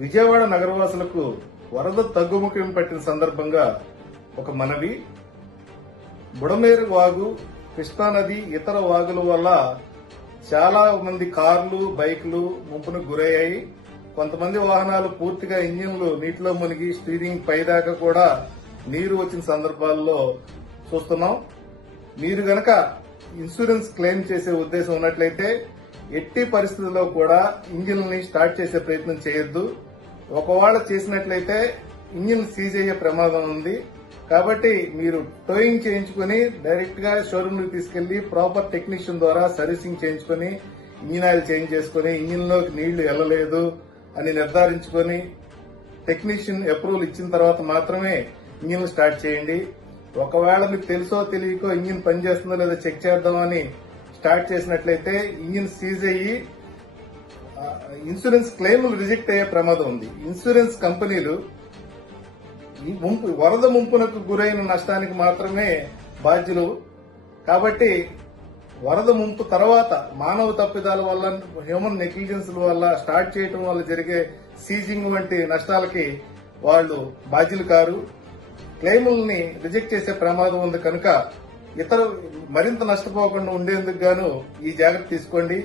విజయవాడ నగరవాసులకు వరద తగ్గుముఖం పట్టిన సందర్భంగా ఒక మనవి బుడమేరు వాగు కృష్ణానది ఇతర వాగుల వల్ల చాలా మంది కార్లు బైకులు ముంపునకు గురయ్యాయి. కొంతమంది వాహనాలు పూర్తిగా ఇంజిన్లు నీటిలో మునిగి స్టీరింగ్ పైదాకా కూడా నీరు వచ్చిన సందర్భాల్లో చూస్తున్నాం. మీరు గనక ఇన్సూరెన్స్ క్లెయిమ్ చేసే ఉద్దేశం ఉన్నట్లయితే ఎట్టి పరిస్థితుల్లో కూడా ఇంజిన్ని స్టార్ట్ చేసే ప్రయత్నం చేయొద్దు. ఒకవేళ చేసినట్లయితే ఇంజిన్ సీజ్ అయ్యే ప్రమాదం ఉంది. కాబట్టి మీరు టోయింగ్ చేయించుకుని డైరెక్ట్గా షోరూమ్కి తీసుకెళ్ళి ప్రాపర్ టెక్నీషియన్ ద్వారా సర్వీసింగ్ చేయించుకుని ఇంజిన్ ఆయిల్ చేంజ్ చేసుకుని ఇంజిన్లోకి నీళ్ళు వెళ్ళలేదు అని నిర్ధారించుకొని టెక్నీషియన్ అప్రూవల్ ఇచ్చిన తర్వాత మాత్రమే ఇంజిన్ స్టార్ట్ చేయండి. ఒకవేళ మీకు తెలుసో తెలియకో ఇంజిన్ పనిచేస్తుందో లేదో చెక్ చేద్దామని స్టార్ట్ చేసినట్లయితే ఇంజిన్ సీజ్ అయ్యి ఇన్సూరెన్స్ క్లెయిమ్లు రిజెక్ట్ అయ్యే ప్రమాదం ఉంది. ఇన్సూరెన్స్ కంపెనీలు ముంపు వరద ముంపునకు గురైన నష్టానికి మాత్రమే బాధ్యులు. కాబట్టి వరద ముంపు తర్వాత మానవ తప్పిదాల వల్ల హ్యూమన్ నెగ్లిజెన్స్ వల్ల స్టార్ట్ చేయటం వల్ల జరిగే సీజింగ్ వంటి నష్టాలకి వాళ్ళు బాధ్యులు కారు. క్లెయిముల్ని రిజెక్ట్ చేసే ప్రమాదం ఉంది కనుక ఇతర మరింత నష్టపోకుండా ఉండేందుకు గాను ఈ జాగ్రత్త తీసుకోండి.